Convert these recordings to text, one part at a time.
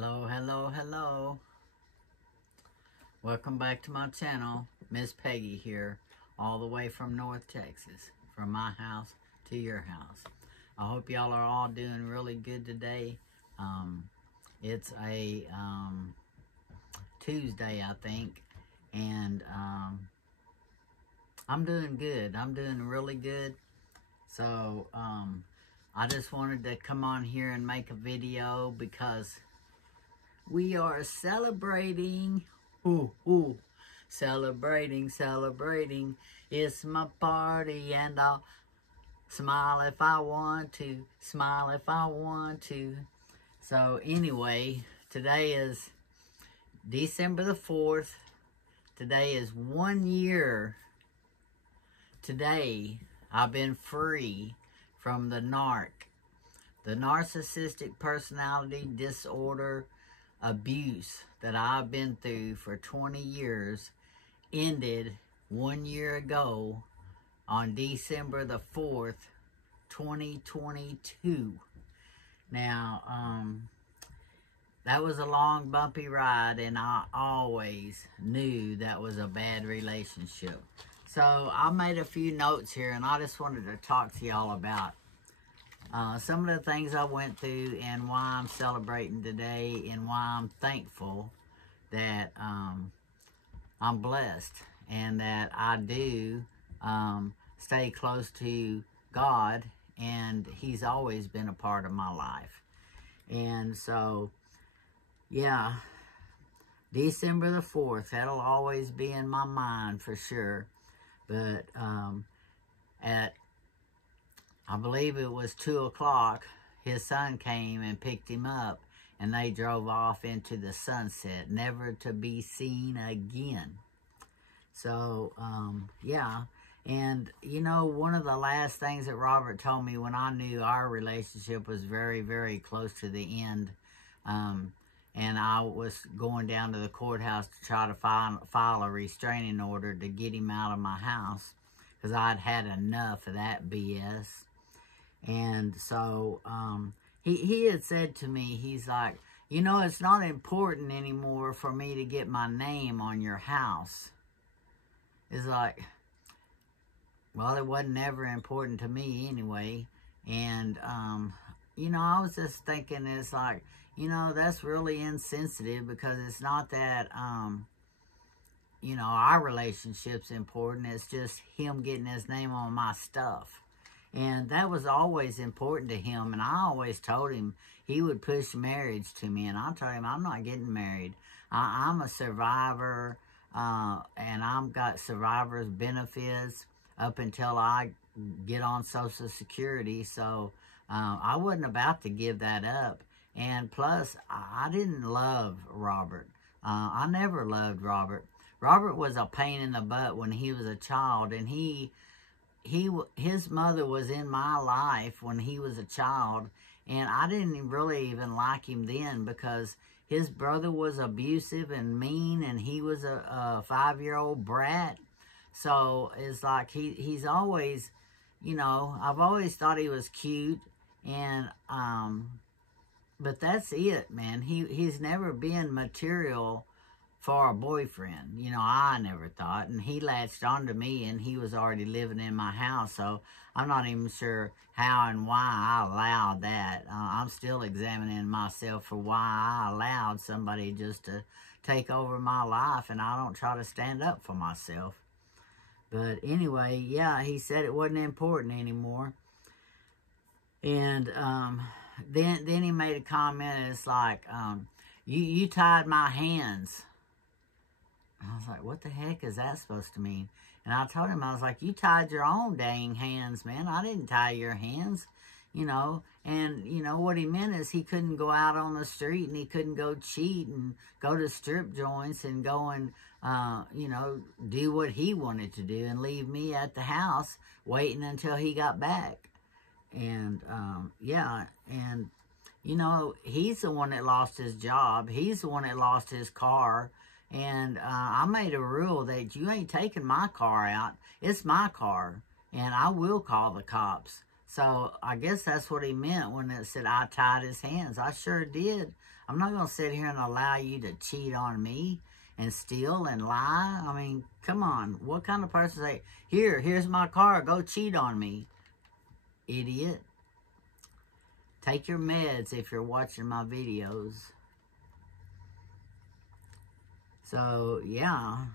Hello, hello, hello. Welcome back to my channel. Miss Peggy here, all the way from North Texas, from my house to your house. I hope y'all are all doing really good today. It's a Tuesday, I think, and I'm doing good. I'm doing really good. So I just wanted to come on here and make a video because we are celebrating. Celebrating. It's my party and I'll smile if I want to. Smile if I want to. So anyway, today is December the 4th. Today is 1 year. Today, I've been free from the narcissistic personality disorder abuse that I've been through for 20 years ended 1 year ago on December the 4th, 2022. Now, that was a long, bumpy ride, and I always knew that was a bad relationship. So I made a few notes here, and I just wanted to talk to y'all about some of the things I went through and why I'm celebrating today and why I'm thankful that I'm blessed and that I do stay close to God, and He's always been a part of my life. And so, yeah, December the 4th, that'll always be in my mind for sure. But I believe it was 2 o'clock, his son came and picked him up, and they drove off into the sunset, never to be seen again. So, yeah. And, you know, one of the last things that Robert told me when I knew our relationship was very, very close to the end, and I was going down to the courthouse to try to file a restraining order to get him out of my house, because I'd had enough of that BS. And so he had said to me, he's like, you know, it's not important anymore for me to get my name on your house. It's like, well, it wasn't ever important to me anyway. And, you know, I was just thinking, it's like, you know, that's really insensitive, because it's not that, you know, our relationship's important. It's just him getting his name on my stuff. And that was always important to him. And I always told him he would push marriage to me. And I told him, I'm not getting married. I'm a survivor, and I've got survivor's benefits up until I get on Social Security. So I wasn't about to give that up. And plus, I didn't love Robert. I never loved Robert. Robert was a pain in the butt when he was a child, and his mother was in my life when he was a child, and I didn't really even like him then, because his brother was abusive and mean, and he was a 5-year-old brat. So it's like he's always, you know, I've always thought he was cute, and but that's it, man. He's never been material for a boyfriend. You know, I never thought. And he latched onto me, and he was already living in my house. So I'm not even sure how and why I allowed that. I'm still examining myself for why I allowed somebody just to take over my life, and I don't try to stand up for myself. But anyway, yeah, he said it wasn't important anymore. And then he made a comment. It's like, you tied my hands. I was like, what the heck is that supposed to mean? And I told him, I was like, you tied your own dang hands, man. I didn't tie your hands, you know. And, you know, what he meant is he couldn't go out on the street, and he couldn't go cheat and go to strip joints and go and, you know, do what he wanted to do and leave me at the house waiting until he got back. And, yeah, and, you know, he's the one that lost his job. He's the one that lost his car. And I made a rule that you ain't taking my car out. It's my car, and I will call the cops. So I guess that's what he meant when it said I tied his hands. I sure did. I'm not going to sit here and allow you to cheat on me and steal and lie. I mean, come on. What kind of person say, here's my car, go cheat on me? Idiot. Take your meds if you're watching my videos. So, yeah.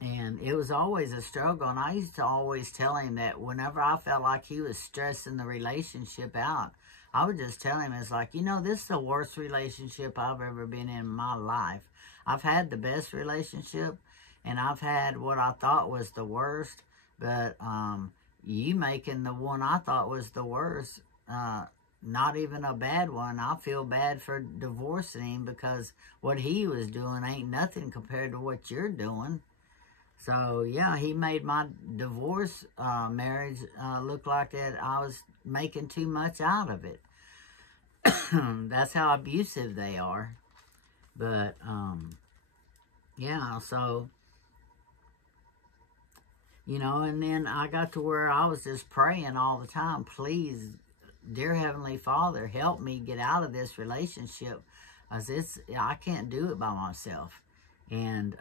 And it was always a struggle. And I used to always tell him that whenever I felt like he was stressing the relationship out, I would just tell him, it's like, you know, this is the worst relationship I've ever been in my life. I've had the best relationship, and I've had what I thought was the worst. But you making the one I thought was the worst, not even a bad one. I feel bad for divorcing him because what he was doing ain't nothing compared to what you're doing. So, yeah, he made my divorce marriage look like that I was making too much out of it. That's how abusive they are. But, yeah, so, you know, and then I got to where I was just praying all the time, please, dear Heavenly Father, help me get out of this relationship. I can't do it by myself. And,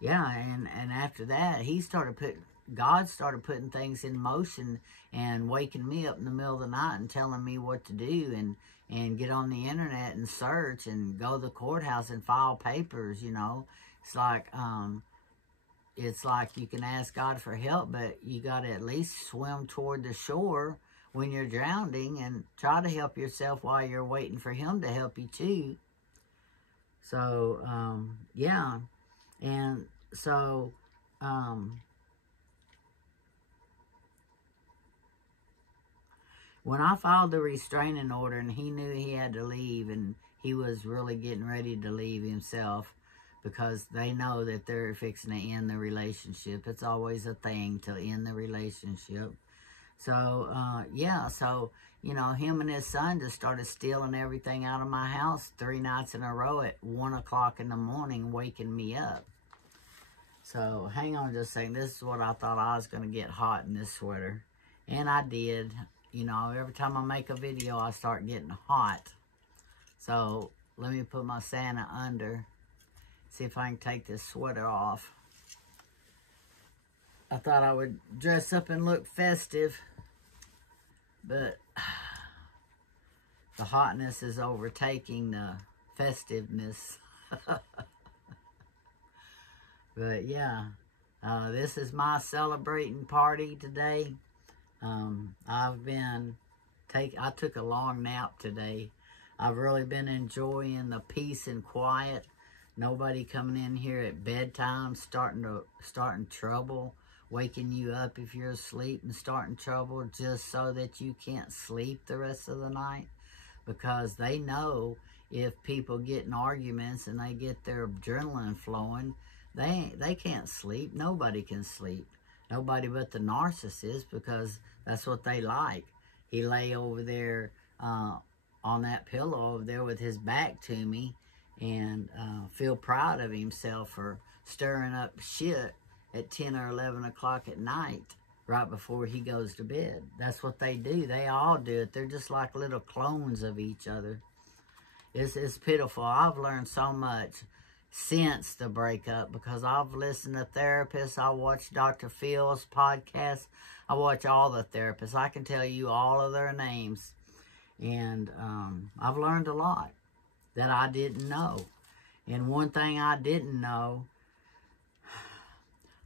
yeah, and after that, God started putting things in motion and waking me up in the middle of the night and telling me what to do and get on the internet and search and go to the courthouse and file papers, you know. It's like you can ask God for help, but you got to at least swim toward the shore when you're drowning and try to help yourself while you're waiting for Him to help you too. So, yeah. And so, when I filed the restraining order and he knew he had to leave and he was really getting ready to leave himself because they know that they're fixing to end the relationship. It's always a thing to end the relationship. So, yeah, so, you know, him and his son just started stealing everything out of my house 3 nights in a row at 1 o'clock in the morning, waking me up. So, hang on just a second. This is what I thought I was going to get hot in this sweater. And I did. You know, every time I make a video, I start getting hot. So, let me put my Santa under. See if I can take this sweater off. I thought I would dress up and look festive. But the hotness is overtaking the festiveness. But yeah, this is my celebrating party today. I took a long nap today. I've really been enjoying the peace and quiet. Nobody coming in here at bedtime, starting trouble, waking you up if you're asleep and starting trouble just so that you can't sleep the rest of the night. Because they know if people get in arguments and they get their adrenaline flowing, they can't sleep. Nobody can sleep. Nobody but the narcissist, because that's what they like. He lay over there on that pillow over there with his back to me and feel proud of himself for stirring up shit at 10 or 11 o'clock at night right before he goes to bed. That's what they do. They all do it. They're just like little clones of each other. It's pitiful. I've learned so much since the breakup because I've listened to therapists. I watch Dr. Phil's podcast. I watch all the therapists. I can tell you all of their names. And I've learned a lot that I didn't know. And one thing I didn't know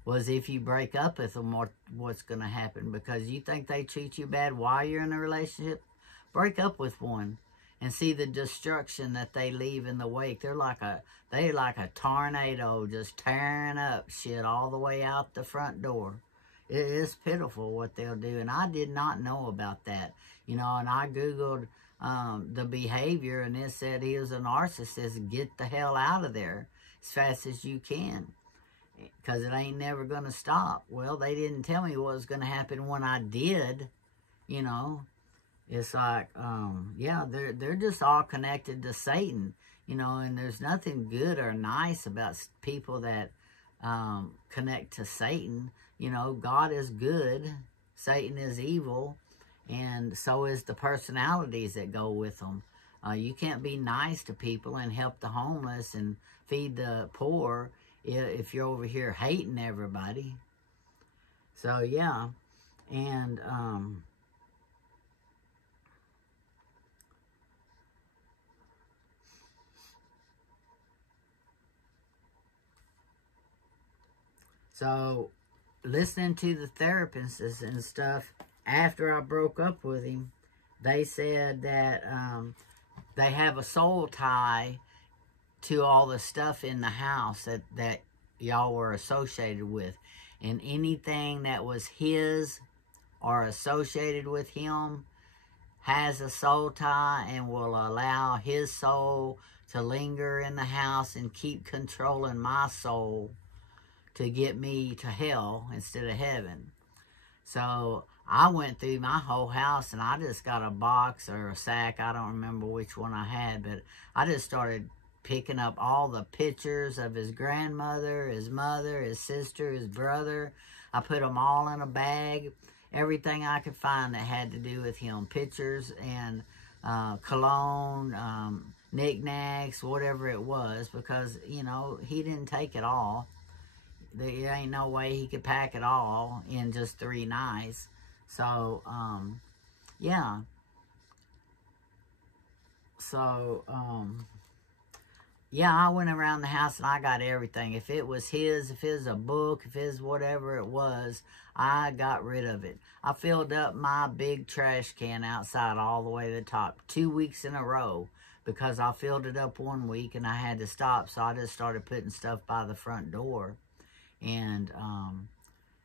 was if you break up with them, what's going to happen. Because you think they treat you bad while you're in a relationship, break up with one and see the destruction that they leave in the wake. They're like a tornado just tearing up shit all the way out the front door. It is pitiful what they'll do. And I did not know about that. You know, and I Googled the behavior, and it said he was a narcissist. Get the hell out of there as fast as you can, because it ain't never going to stop. Well, they didn't tell me what was going to happen when I did, you know. It's like, yeah, they're just all connected to Satan, you know, and there's nothing good or nice about people that connect to Satan. you know, God is good, Satan is evil, and so is the personalities that go with them. You can't be nice to people and help the homeless and feed the poor if you're over here hating everybody. So, yeah. And, so listening to the therapists and stuff, after I broke up with him, they said that they have a soul tie to all the stuff in the house that y'all were associated with. And anything that was his or associated with him has a soul tie and will allow his soul to linger in the house and keep controlling my soul to get me to hell instead of heaven. So I went through my whole house and I just got a box or a sack. I don't remember which one I had, but I just started picking up all the pictures of his grandmother, his mother, his sister, his brother. I put them all in a bag. Everything I could find that had to do with him. Pictures and cologne, knickknacks, whatever it was. Because, you know, he didn't take it all. There ain't no way he could pack it all in just 3 nights. So, yeah. So, yeah, I went around the house and I got everything. If it was his, if it was a book, if it was whatever it was, I got rid of it. I filled up my big trash can outside all the way to the top 2 weeks in a row because I filled it up 1 week and I had to stop. So I just started putting stuff by the front door. And,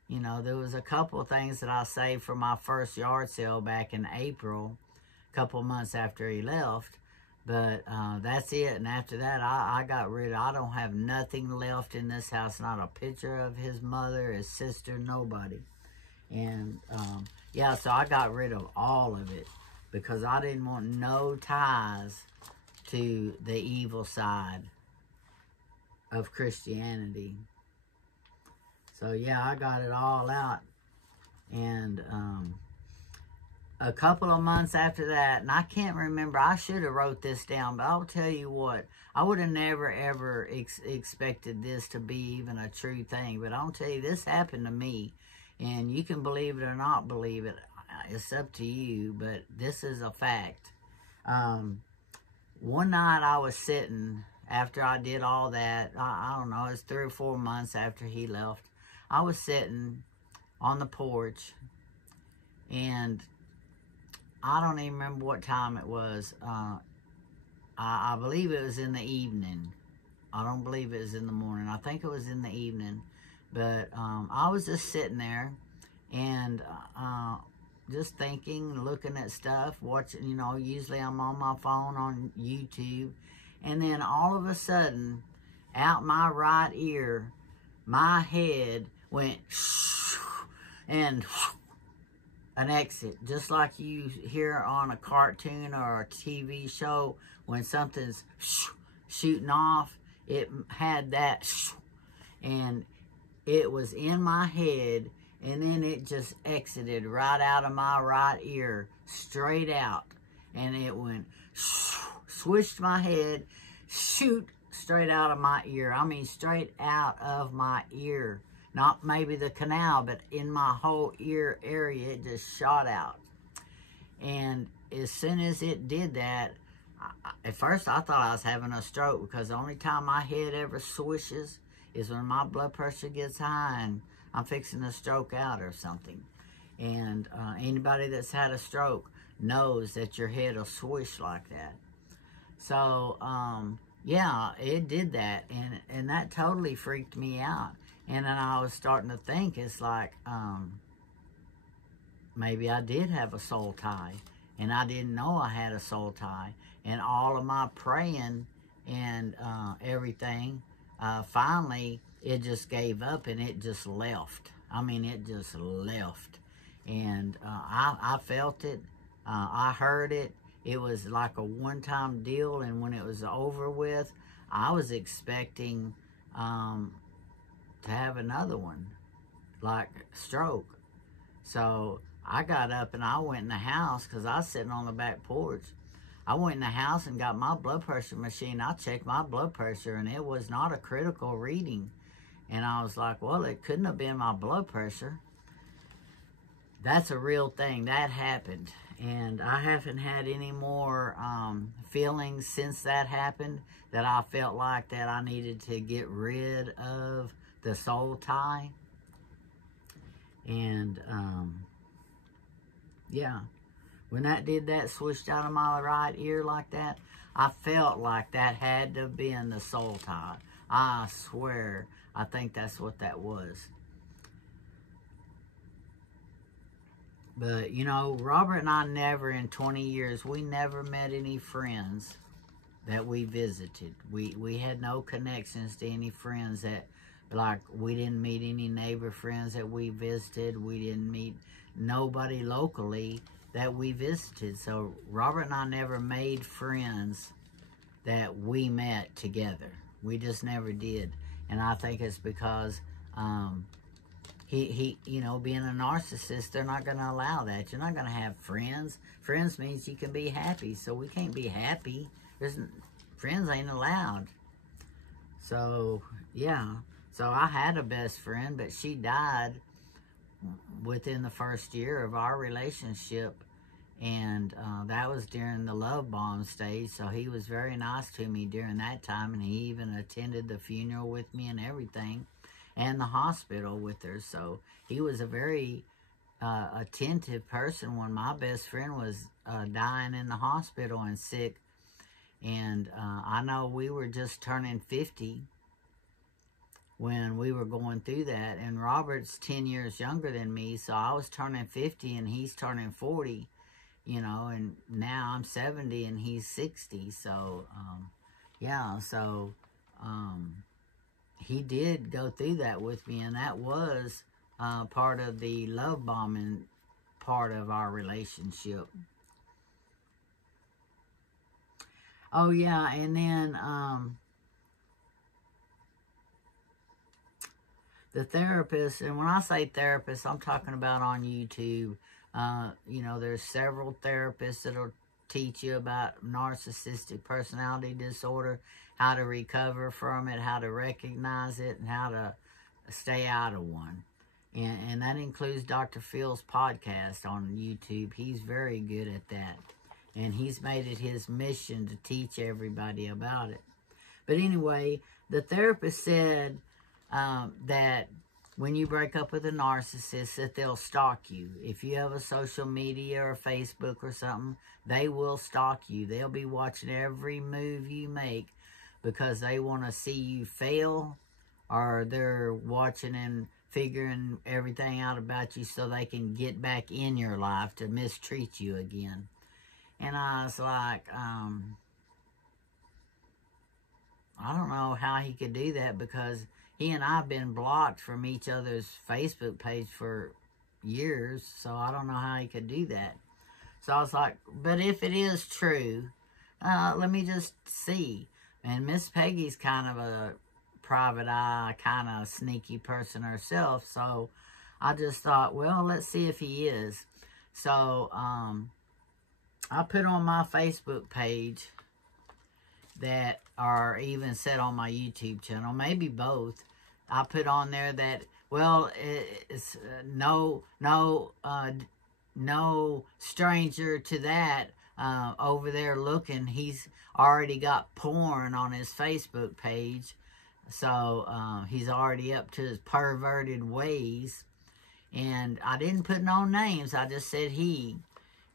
you know, there was a couple of things that I saved for my first yard sale back in April, a couple of months after he left. But that's it. And after that, I got rid of, I don't have nothing left in this house. Not a picture of his mother, his sister, nobody. And, yeah, so I got rid of all of it because I didn't want no ties to the evil side of Christianity. So, yeah, I got it all out. And a couple of months after that, and I can't remember, I should have wrote this down, but I'll tell you what, I would have never, ever expected this to be even a true thing. But I'll tell you, this happened to me. And you can believe it or not believe it. It's up to you, but this is a fact. One night I was sitting, after I did all that, I don't know, it was 3 or 4 months after he left. I was sitting on the porch, and I don't even remember what time it was. I believe it was in the evening. I don't believe it was in the morning. I think it was in the evening. But I was just sitting there and just thinking, looking at stuff, watching, you know, usually I'm on my phone on YouTube. And then all of a sudden, out my right ear, my head went and an exit, just like you hear on a cartoon or a TV show when something's shooting off. It had that, and it was in my head, and then it just exited right out of my right ear, straight out, and it went, swished my head, shoot, straight out of my ear. I mean, straight out of my ear. Not maybe the canal, but in my whole ear area, it just shot out. And as soon as it did that, at first I thought I was having a stroke, because the only time my head ever swishes is when my blood pressure gets high and I'm fixing to stroke out or something. And anybody that's had a stroke knows that your head will swish like that. So, yeah, it did that, and that totally freaked me out. And then I was starting to think, it's like, maybe I did have a soul tie, and I didn't know I had a soul tie. And all of my praying and everything, finally, it just gave up, and it just left. I mean, it just left. And I felt it. I heard it. It was like a one-time deal, and when it was over with, I was expecting to have another one. like stroke. So I got up and I went in the house because I was sitting on the back porch. I went in the house and got my blood pressure machine. I checked my blood pressure and it was not a critical reading. And I was like, well, it couldn't have been my blood pressure. That's a real thing. That happened. And I haven't had any more feelings since that happened that I felt like that I needed to get rid of the soul tie. And, yeah, when that did that, swished out of my right ear like that, I felt like that had to have been the soul tie. I swear, I think that's what that was. But, you know, Robert and I never, in 20 years, we never met any friends that we visited. We had no connections to any friends that, like, we didn't meet any neighbor friends that we visited. We didn't meet nobody locally that we visited. So Robert and I never made friends that we met together. We just never did. And I think it's because he you know, being a narcissist, they're not going to allow that. You're not going to have friends. Friends means you can be happy. So we can't be happy. Friends ain't allowed. So, yeah. So I had a best friend, but she died within the first year of our relationship. And that was during the love bomb stage. So he was very nice to me during that time. And he even attended the funeral with me and everything. And the hospital with her. So he was a very attentive person when my best friend was dying in the hospital and sick. And I know we were just turning 50 when we were going through that. And Robert's 10 years younger than me, so I was turning 50 and he's turning 40, you know, and now I'm 70 and he's 60. So, yeah, so he did go through that with me, and that was part of the love bombing part of our relationship. Oh, yeah, and then the therapist, and when I say therapist, I'm talking about on YouTube. You know, there's several therapists that'll teach you about narcissistic personality disorder, how to recover from it, how to recognize it, and how to stay out of one. And that includes Dr. Phil's podcast on YouTube. He's very good at that. And he's made it his mission to teach everybody about it. But anyway, the therapist said that when you break up with a narcissist, that they'll stalk you. If you have a social media or Facebook or something, they will stalk you. They'll be watching every move you make because they want to see you fail, or they're watching and figuring everything out about you so they can get back in your life to mistreat you again. And I was like, I don't know how he could do that, because he and I have been blocked from each other's Facebook page for years, so I don't know how he could do that. So I was like, but if it is true, let me just see. And Miss Peggy's kind of a private eye, kind of sneaky person herself, so I just thought, well, let's see if he is. So I put on my Facebook page that are even set on my YouTube channel, maybe both. I put on there that, well, it's no stranger to that over there looking. He's already got porn on his Facebook page, so he's already up to his perverted ways. And I didn't put no names, I just said he.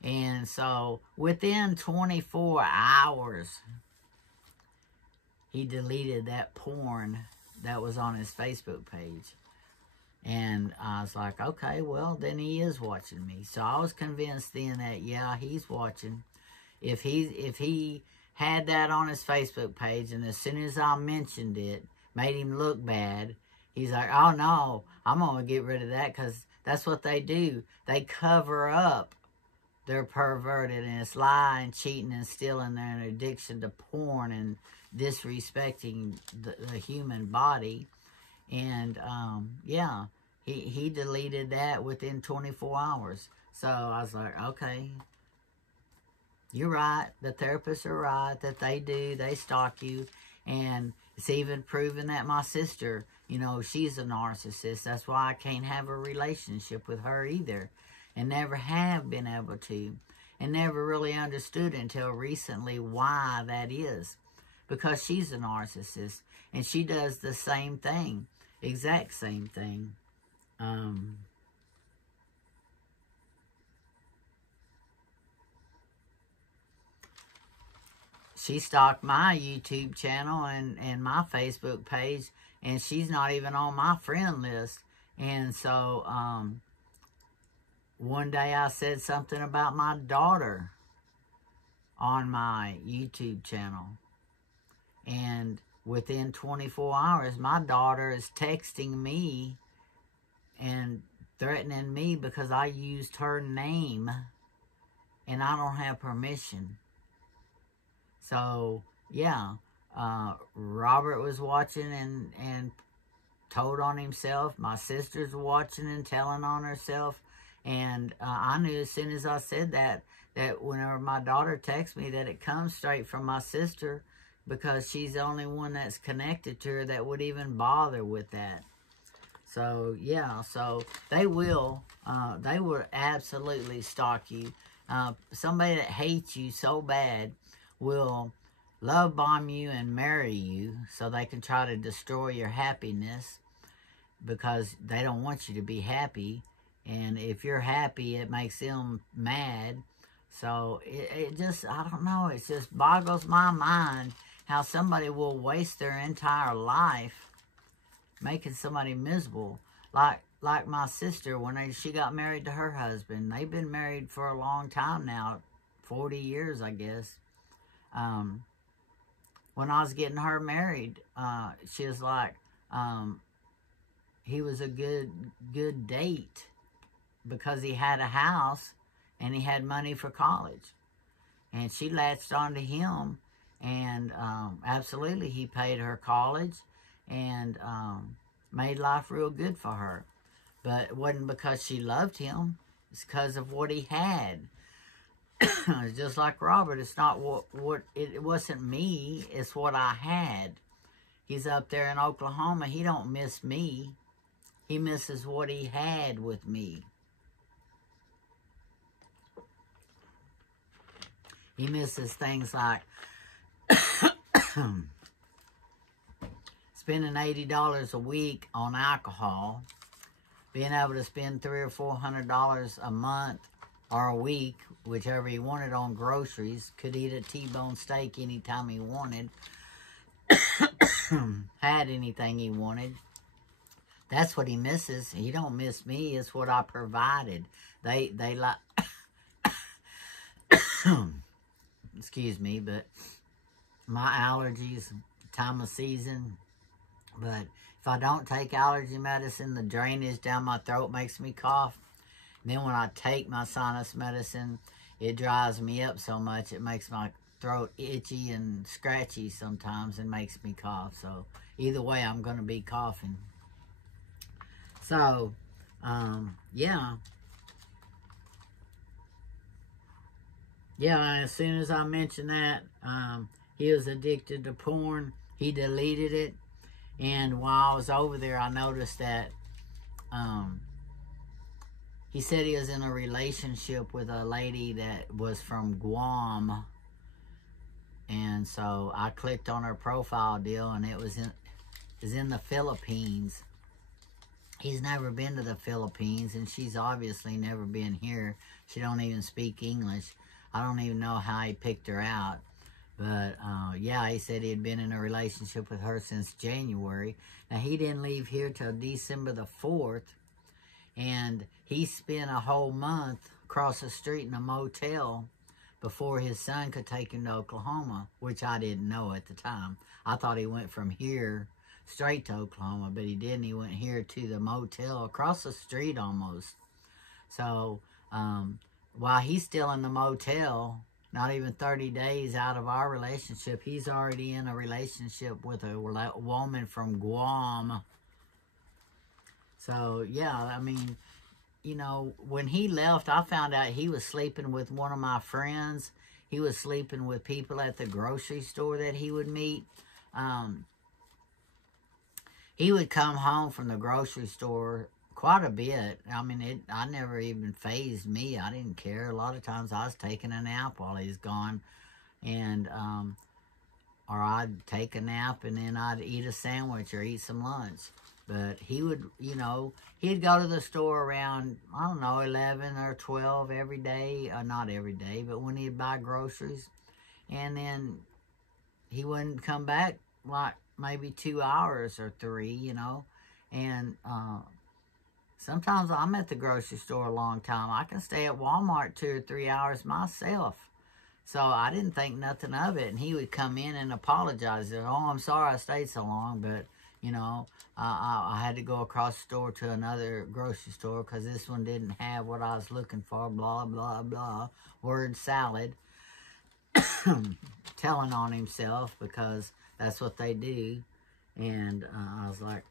And so within 24 hours, he deleted that porn that was on his Facebook page. And I was like, okay, well, then he is watching me. So I was convinced then that, yeah, he's watching. If he had that on his Facebook page, and as soon as I mentioned it, made him look bad, he's like, oh, no, I'm going to get rid of that, because that's what they do. They cover up their perverted, and it's lying, cheating, and stealing, their addiction to porn and disrespecting the human body. And, yeah, he deleted that within 24 hours. So I was like, okay, you're right. The therapists are right that they stalk you. And it's even proven that my sister, you know, she's a narcissist. That's why I can't have a relationship with her either. And never have been able to. And never really understood until recently why that is. Because she's a narcissist. And she does the same thing. Exact same thing. She stalked my YouTube channel and my Facebook page, and she's not even on my friend list. And so, one day I said something about my daughter on my YouTube channel. And within 24 hours, my daughter is texting me and threatening me because I used her name and I don't have permission. So, yeah, Robert was watching and told on himself. My sister's watching and telling on herself. And I knew as soon as I said that whenever my daughter texts me, that it comes straight from my sister, because she's the only one that's connected to her that would even bother with that. So, yeah, so they will absolutely stalk you. Somebody that hates you so bad will love bomb you and marry you so they can try to destroy your happiness, because they don't want you to be happy. And if you're happy, it makes them mad. So it just, I don't know, it just boggles my mind how somebody will waste their entire life making somebody miserable. Like my sister, when she got married to her husband. They've been married for a long time now, 40 years, I guess. When I was getting her married, she was like, he was a good date because he had a house and he had money for college. And she latched onto him, and absolutely he paid her college and made life real good for her. But it wasn't because she loved him. It's because of what he had. It's just like Robert. It's not it wasn't me. It's what I had. He's up there in Oklahoma. He don't miss me. He misses what he had with me. He misses things like spending $80 a week on alcohol, being able to spend $300 or $400 a month or a week, whichever he wanted, on groceries, could eat a T-bone steak anytime he wanted, had anything he wanted. That's what he misses. He don't miss me. It's what I provided. They like, excuse me, but my allergies, time of season. But if I don't take allergy medicine, the drainage down my throat makes me cough. And then when I take my sinus medicine, it dries me up so much it makes my throat itchy and scratchy sometimes and makes me cough. So either way, I'm going to be coughing. So, yeah. Yeah, as soon as I mentioned that, he was addicted to porn. He deleted it. And while I was over there, I noticed that he said he was in a relationship with a lady that was from Guam. And so I clicked on her profile deal, and it was in the Philippines. He's never been to the Philippines, and she's obviously never been here. She don't even speak English. I don't even know how he picked her out. But, yeah, he said he had been in a relationship with her since January. Now, he didn't leave here till December the 4th. And he spent a whole month across the street in a motel before his son could take him to Oklahoma, which I didn't know at the time. I thought he went from here straight to Oklahoma, but he didn't. He went here to the motel across the street almost. So, while he's still in the motel, not even 30 days out of our relationship, he's already in a relationship with a woman from Guam. So, yeah, I mean, you know, when he left, I found out he was sleeping with one of my friends. He was sleeping with people at the grocery store that he would meet. He would come home from the grocery store quite a bit. I mean, I never even fazed me. I didn't care. A lot of times I was taking a nap while he was gone. And, or I'd take a nap and then I'd eat a sandwich or eat some lunch. But he would, you know, he'd go to the store around, I don't know, 11 or 12 every day. Not every day, but when he'd buy groceries. And then he wouldn't come back like maybe 2 hours or 3, you know. And sometimes I'm at the grocery store a long time. I can stay at Walmart 2 or 3 hours myself. So I didn't think nothing of it. And he would come in and apologize. Oh, I'm sorry I stayed so long, but, you know, I had to go across the store to another grocery store because this one didn't have what I was looking for, blah, blah, blah. Word salad. Telling on himself because that's what they do. And I was like,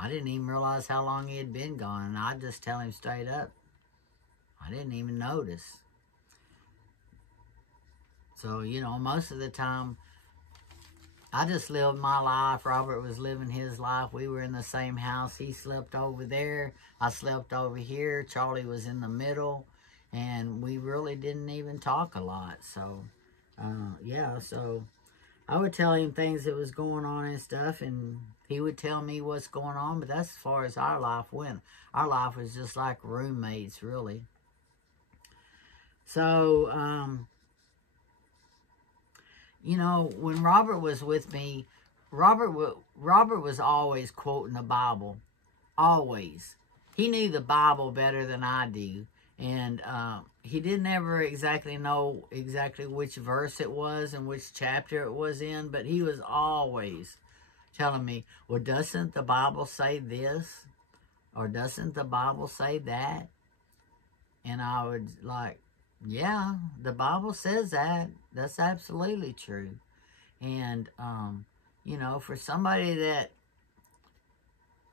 I didn't even realize how long he had been gone. And I'd just tell him straight up. I didn't even notice. So, you know, most of the time, I just lived my life. Robert was living his life. We were in the same house. He slept over there. I slept over here. Charlie was in the middle. And we really didn't even talk a lot. So, yeah, so I would tell him things that was going on and stuff. And he would tell me what's going on. But that's as far as our life went. Our life was just like roommates, really. So, you know, when Robert was with me, Robert was always quoting the Bible. Always. He knew the Bible better than I do. And he didn't ever exactly know exactly which verse it was and which chapter it was in. But he was always telling me, well, doesn't the Bible say this? Or doesn't the Bible say that? And I would like, yeah, the Bible says that. That's absolutely true. And, you know, for somebody that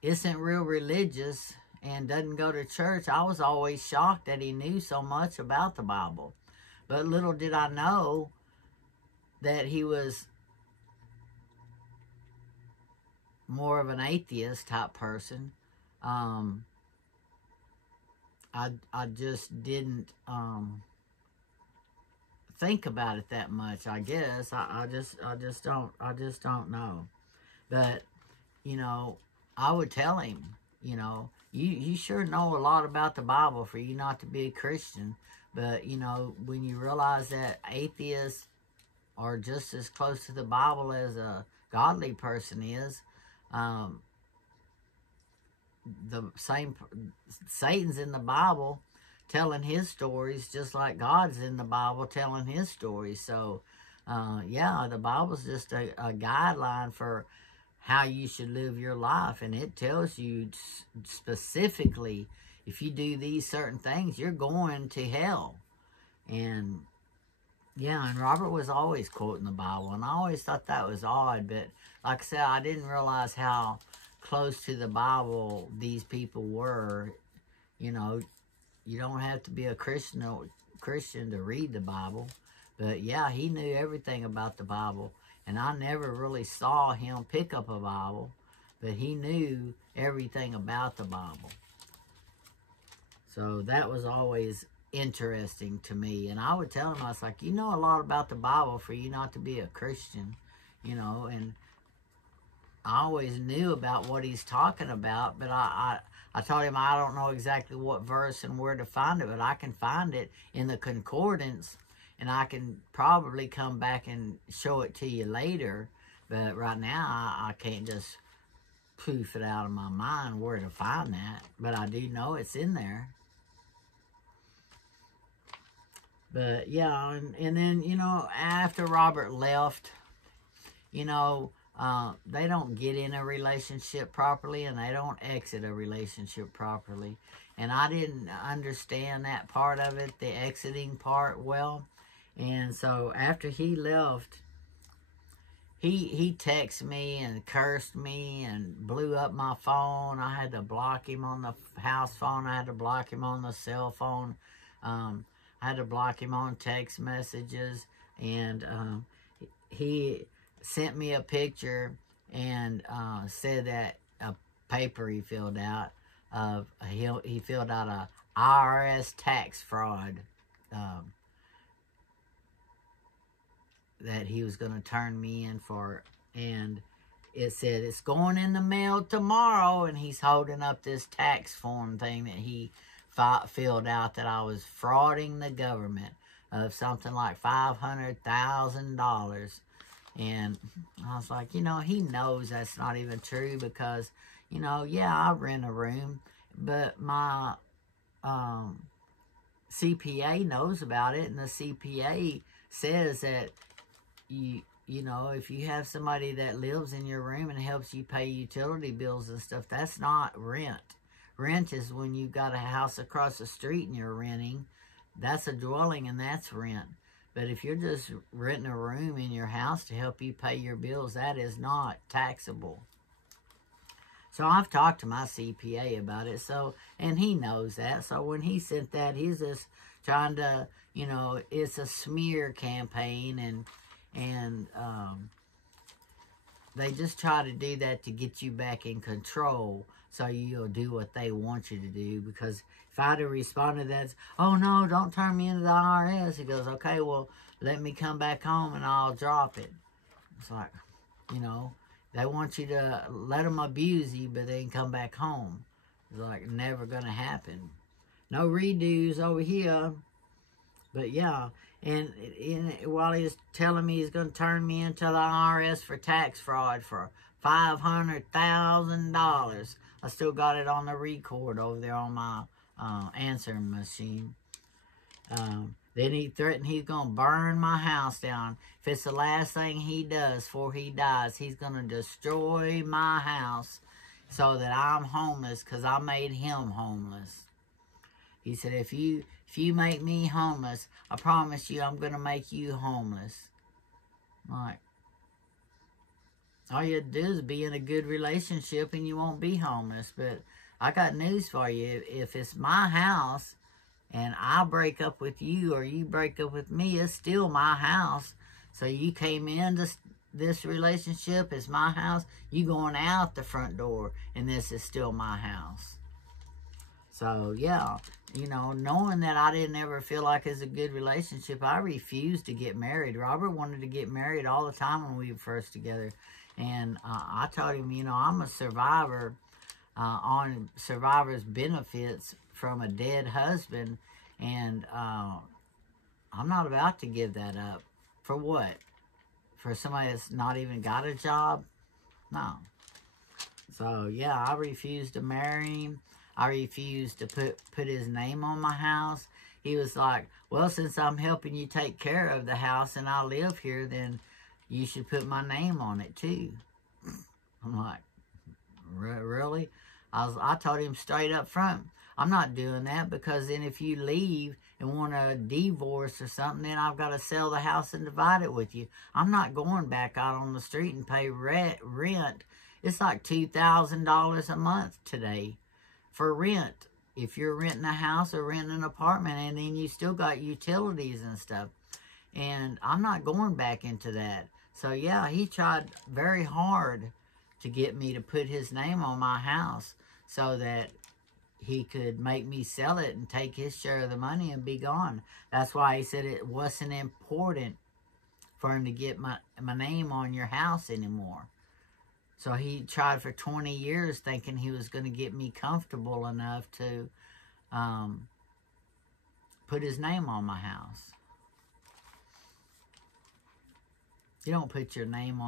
isn't real religious and doesn't go to church, I was always shocked that he knew so much about the Bible. But little did I know that he was more of an atheist type person. I just didn't think about it that much. I guess I just don't know. But you know, I would tell him, you know, you sure know a lot about the Bible for you not to be a Christian. But you know, when you realize that atheists are just as close to the Bible as a godly person is, the same Satan's in the Bible telling his stories just like God's in the Bible telling his stories. So yeah, the Bible's just a guideline for how you should live your life, and it tells you specifically if you do these certain things you're going to hell. And yeah, and Robert was always quoting the Bible, and I always thought that was odd. But like I said, I didn't realize how close to the Bible these people were. You know, you don't have to be a Christian to read the Bible. But yeah, he knew everything about the Bible. And I never really saw him pick up a Bible. But he knew everything about the Bible. So that was always interesting to me. And I would tell him, I was like, you know a lot about the Bible for you not to be a Christian. You know, and I always knew about what he's talking about, but I told him I don't know exactly what verse and where to find it, but I can find it in the concordance, and I can probably come back and show it to you later. But right now, I can't just poof it out of my mind where to find that, but I do know it's in there. But yeah, and then, you know, after Robert left, you know, they don't get in a relationship properly, and they don't exit a relationship properly. And I didn't understand that part of it, the exiting part, well. And so after he left, he texted me and cursed me and blew up my phone. I had to block him on the house phone. I had to block him on the cell phone. I had to block him on text messages. And he sent me a picture and said that a paper he filled out of he filled out a IRS tax fraud that he was going to turn me in for, and it said it's going in the mail tomorrow, and he's holding up this tax form thing that he filled out that I was frauding the government of something like $500,000. And I was like, you know, he knows that's not even true because, you know, yeah, I rent a room, but my CPA knows about it, and the CPA says that you know, if you have somebody that lives in your room and helps you pay utility bills and stuff, that's not rent. Rent is when you've got a house across the street and you're renting. That's a dwelling, and that's rent. But if you're just renting a room in your house to help you pay your bills, that is not taxable. So I've talked to my CPA about it, and he knows that. So when he sent that, he's just trying to, you know, it's a smear campaign, and they just try to do that to get you back in control so you'll do what they want you to do. Because if I'd have responded that, oh no, don't turn me into the IRS, he goes, okay, well, let me come back home and I'll drop it. It's like, you know, they want you to let them abuse you, but then come back home. It's like never going to happen. No redos over here. But yeah, and while he was telling me he's going to turn me into the IRS for tax fraud for $500,000, I still got it on the record over there on my answering machine. Then he threatened he's going to burn my house down. If it's the last thing he does before he dies, he's going to destroy my house so that I'm homeless because I made him homeless. He said, if you make me homeless, I promise you I'm going to make you homeless. Like, all you have to do is be in a good relationship and you won't be homeless. But I got news for you. If it's my house and I break up with you or you break up with me, it's still my house. So you came into this relationship, it's my house. You going out the front door and this is still my house. So, yeah, you know, knowing that I didn't ever feel like it's a good relationship, I refused to get married. Robert wanted to get married all the time when we were first together. And I told him, you know, I'm a survivor on survivor's benefits from a dead husband. And I'm not about to give that up. For what? For somebody that's not even got a job? No. So, yeah, I refused to marry him. I refused to put his name on my house. He was like, well, since I'm helping you take care of the house and I live here, then you should put my name on it too. I'm like, really? I told him straight up front, I'm not doing that because then if you leave and want a divorce or something, then I've got to sell the house and divide it with you. I'm not going back out on the street and pay rent. It's like $2,000 a month today for rent, if you're renting a house or renting an apartment, and then you still got utilities and stuff. And I'm not going back into that. So yeah, he tried very hard to get me to put his name on my house so that he could make me sell it and take his share of the money and be gone. That's why he said it wasn't important for him to get my name on your house anymore. So he tried for 20 years thinking he was going to get me comfortable enough to put his name on my house. You don't put your name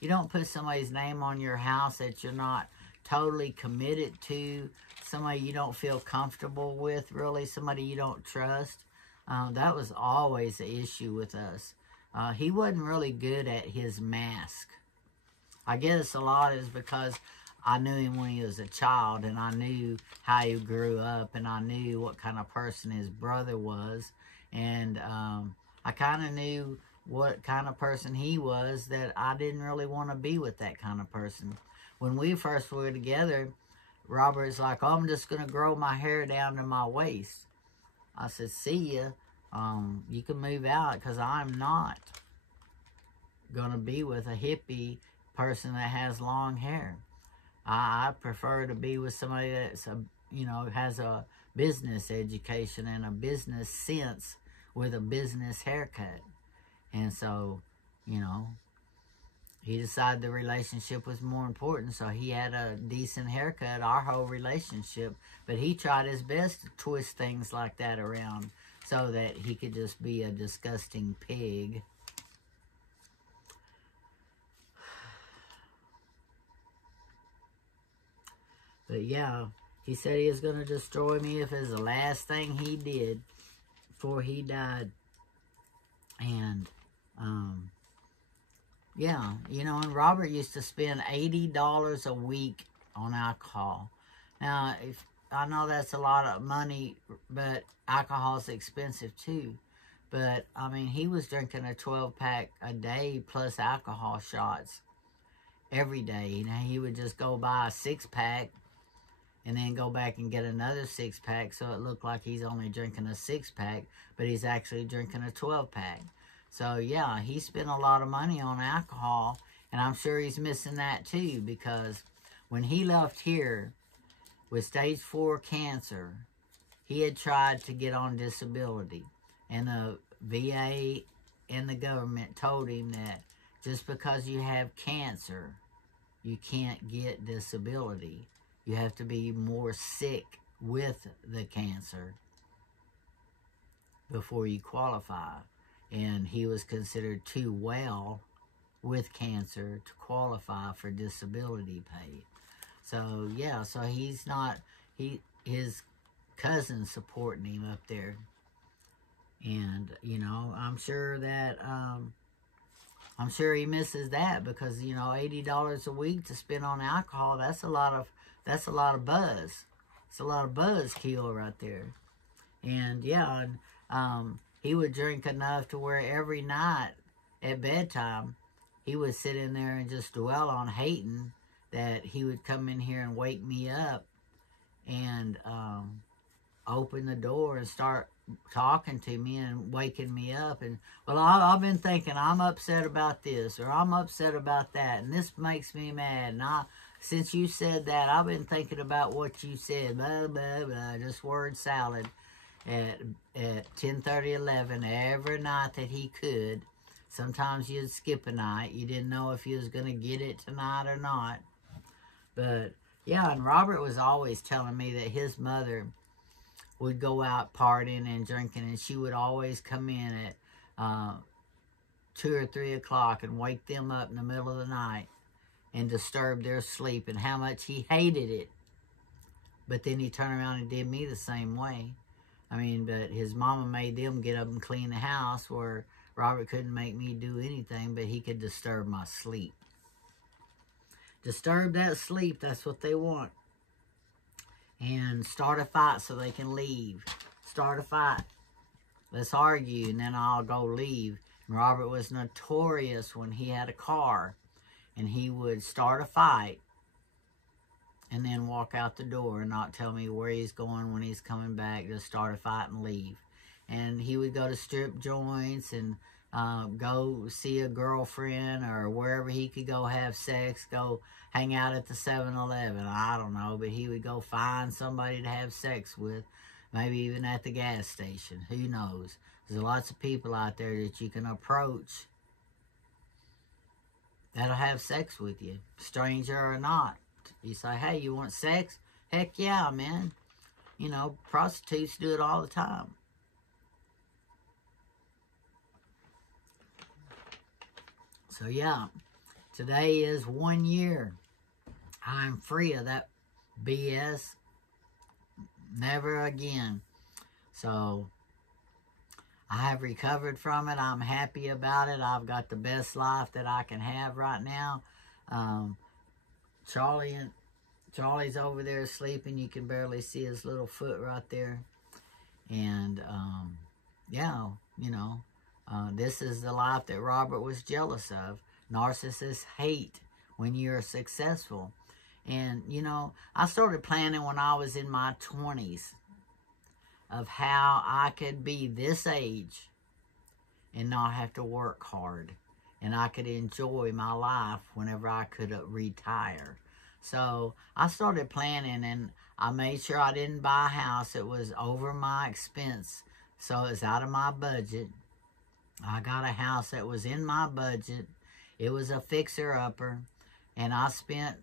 you don't put somebody's name on your house that you're not totally committed to, somebody you don't feel comfortable with, really, somebody you don't trust. That was always the issue with us. He wasn't really good at his mask. I guess a lot is because I knew him when he was a child, and I knew how he grew up, and I knew what kind of person his brother was, and I kind of knew what kind of person he was, that I didn't really want to be with that kind of person. When we first were together, Robert's like, oh, I'm just going to grow my hair down to my waist. I said, see ya. You can move out, because I'm not going to be with a hippie person that has long hair. I prefer to be with somebody that's, has a business education and a business sense with a business haircut. And so, he decided the relationship was more important, so he had a decent haircut our whole relationship. But he tried his best to twist things like that around so that he could just be a disgusting pig. But yeah, he said he was going to destroy me if it was the last thing he did before he died. And, yeah, and Robert used to spend $80 a week on alcohol. Now, I know that's a lot of money, but alcohol's expensive too. But, I mean, he was drinking a 12-pack a day plus alcohol shots every day. He would just go buy a 6-pack and then go back and get another 6-pack, so it looked like he's only drinking a 6-pack, but he's actually drinking a 12-pack. So, yeah, he spent a lot of money on alcohol, and I'm sure he's missing that too, because when he left here with stage 4 cancer, he had tried to get on disability, and the VA and the government told him that just because you have cancer, you can't get disability. You have to be more sick with the cancer before you qualify. And he was considered too well with cancer to qualify for disability pay. So, yeah, so he's not, his cousin's supporting him up there. And, I'm sure that, I'm sure he misses that because, $80 a week to spend on alcohol, that's a lot of buzz. It's a lot of buzzkill right there. And, yeah, and, he would drink enough to where every night at bedtime, he would sit in there and just dwell on hating that he would come in here and wake me up and open the door and start talking to me and waking me up. And, well, I've been thinking I'm upset about this or I'm upset about that, and this makes me mad. And since you said that, I've been thinking about what you said, blah, blah, blah, just word salad. At 10:30, 11 every night that he could. Sometimes you'd skip a night. You didn't know if you was going to get it tonight or not. But, yeah, and Robert was always telling me that his mother would go out partying and drinking, and she would always come in at 2 or 3 o'clock and wake them up in the middle of the night and disturb their sleep, and how much he hated it. But then he turned around and did me the same way. I mean, but his mama made them get up and clean the house, where Robert couldn't make me do anything, but he could disturb my sleep. Disturb that sleep, that's what they want. And start a fight so they can leave. Start a fight. Let's argue, and then I'll go leave. And Robert was notorious when he had a car, and he would start a fight and then walk out the door and not tell me where he's going when he's coming back, just start a fight and leave. And he would go to strip joints and go see a girlfriend or wherever he could go have sex, go hang out at the 7-Eleven, I don't know, but he would go find somebody to have sex with, maybe even at the gas station, who knows. There's lots of people out there that you can approach that'll have sex with you, stranger or not. You say, hey, you want sex? Heck yeah, man. Prostitutes do it all the time. So, yeah, today is 1 year. I'm free of that BS. Never again. So, I have recovered from it. I'm happy about it. I've got the best life that I can have right now. Charlie's over there sleeping. You can barely see his little foot right there. And, yeah, This is the life that Robert was jealous of. Narcissists hate when you're successful. And, you know, I started planning when I was in my 20s of how I could be this age and not have to work hard. And I could enjoy my life whenever I could retire. So I started planning, and I made sure I didn't buy a house that was over my expense. So it's out of my budget. I got a house that was in my budget. It was a fixer-upper. And I spent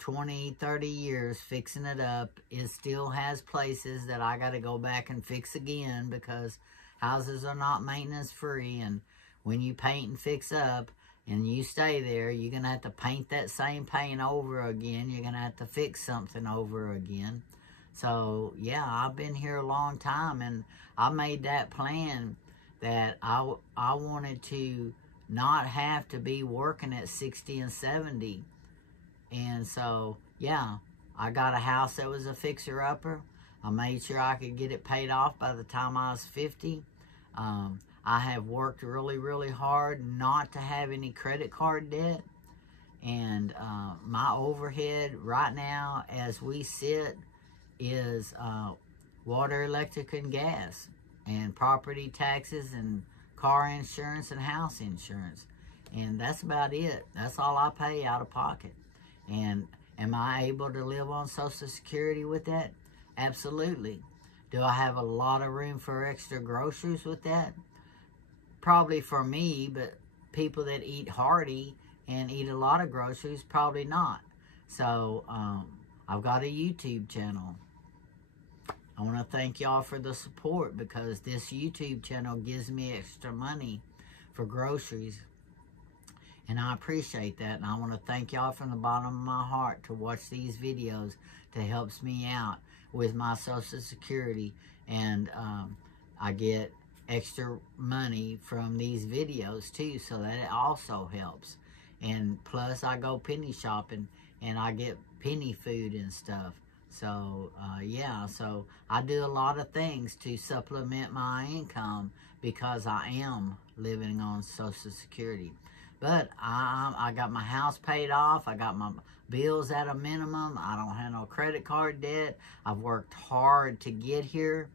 20, 30 years fixing it up. It still has places that I got to go back and fix again because houses are not maintenance free. And when you paint and fix up and you stay there, you're going to have to paint that same paint over again. You're going to have to fix something over again. So, yeah, I've been here a long time, and I made that plan that I wanted to not have to be working at 60 and 70. And so, yeah, I got a house that was a fixer-upper. I made sure I could get it paid off by the time I was 50. I have worked really, really hard not to have any credit card debt. And my overhead right now, as we sit, is water, electric, and gas, and property taxes, and car insurance, and house insurance. And that's about it. That's all I pay out of pocket. And am I able to live on Social Security with that? Absolutely. Do I have a lot of room for extra groceries with that? Probably for me, but people that eat hearty and eat a lot of groceries, probably not. So, I've got a YouTube channel. I want to thank y'all for the support, because this YouTube channel gives me extra money for groceries. And I appreciate that. And I want to thank y'all from the bottom of my heart to watch these videos that helps me out with my Social Security. And I get extra money from these videos too, so that it also helps. And plus I go penny shopping and I get penny food and stuff. So yeah, so I do a lot of things to supplement my income because I am living on Social Security. But I got my house paid off. I got my bills at a minimum. I don't have no credit card debt. I've worked hard to get here.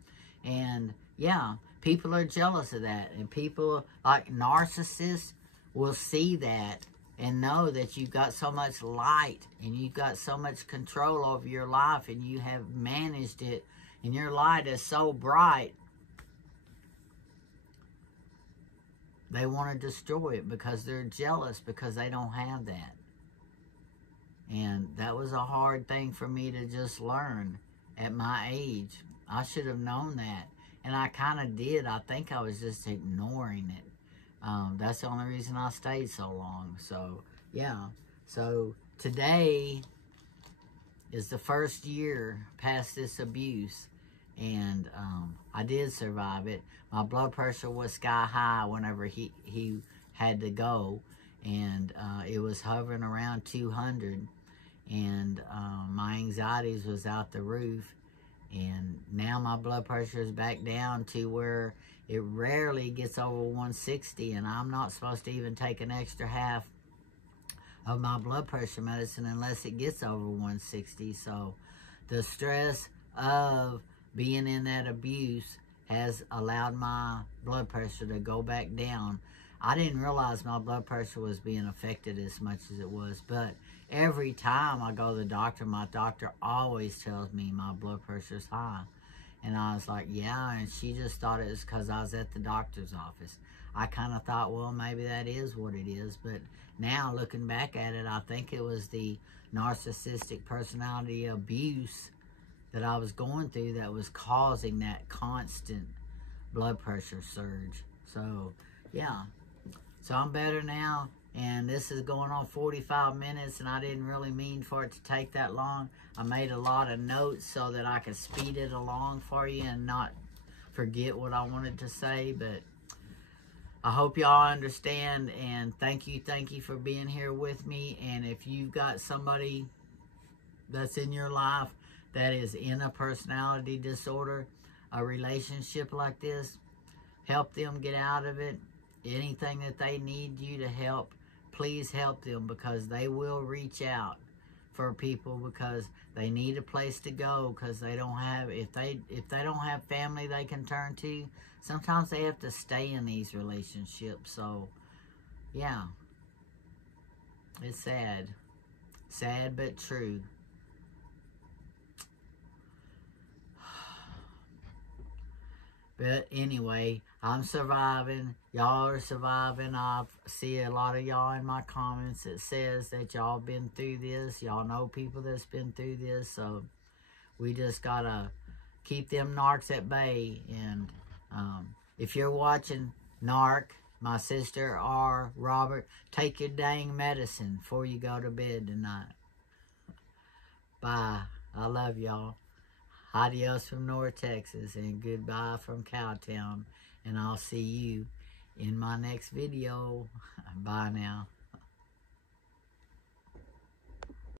And yeah, people are jealous of that. And people like narcissists will see that and know that you've got so much light and you've got so much control over your life and you have managed it and your light is so bright. They want to destroy it because they're jealous because they don't have that. And that was a hard thing for me to just learn at my age. I should have known that. And I kind of did. I think I was just ignoring it. That's the only reason I stayed so long. So, yeah. So, today is the first year past this abuse. And I did survive it. My blood pressure was sky high whenever he had to go. And it was hovering around 200. And my anxieties was out the roof. And now my blood pressure is back down to where it rarely gets over 160. And I'm not supposed to even take an extra half of my blood pressure medicine unless it gets over 160. So the stress of being in that abuse has allowed my blood pressure to go back down. I didn't realize my blood pressure was being affected as much as it was, but every time I go to the doctor, my doctor always tells me my blood pressure's high. And I was like, yeah, and she just thought it was because I was at the doctor's office. I kind of thought, well, maybe that is what it is, but now looking back at it, I think it was the narcissistic personality abuse that I was going through that was causing that constant blood pressure surge. So, yeah. So I'm better now, and this is going on 45 minutes, and I didn't really mean for it to take that long. I made a lot of notes so that I could speed it along for you and not forget what I wanted to say, but I hope y'all understand, and thank you for being here with me. And if you've got somebody that's in your life that is in a personality disorder, a relationship like this, help them get out of it. Anything that they need you to help, please help them, because they will reach out for people because they need a place to go, because they don't have, if they don't have family they can turn to, sometimes they have to stay in these relationships. So yeah, it's sad. Sad but true. But anyway, I'm surviving. Y'all are surviving. I see a lot of y'all in my comments that says that y'all been through this. Y'all know people that's been through this. So we just got to keep them narcs at bay. And if you're watching, narc, my sister, or Robert, take your dang medicine before you go to bed tonight. Bye. I love y'all. Adios from North Texas, and goodbye from Cowtown. And I'll see you in my next video. Bye now.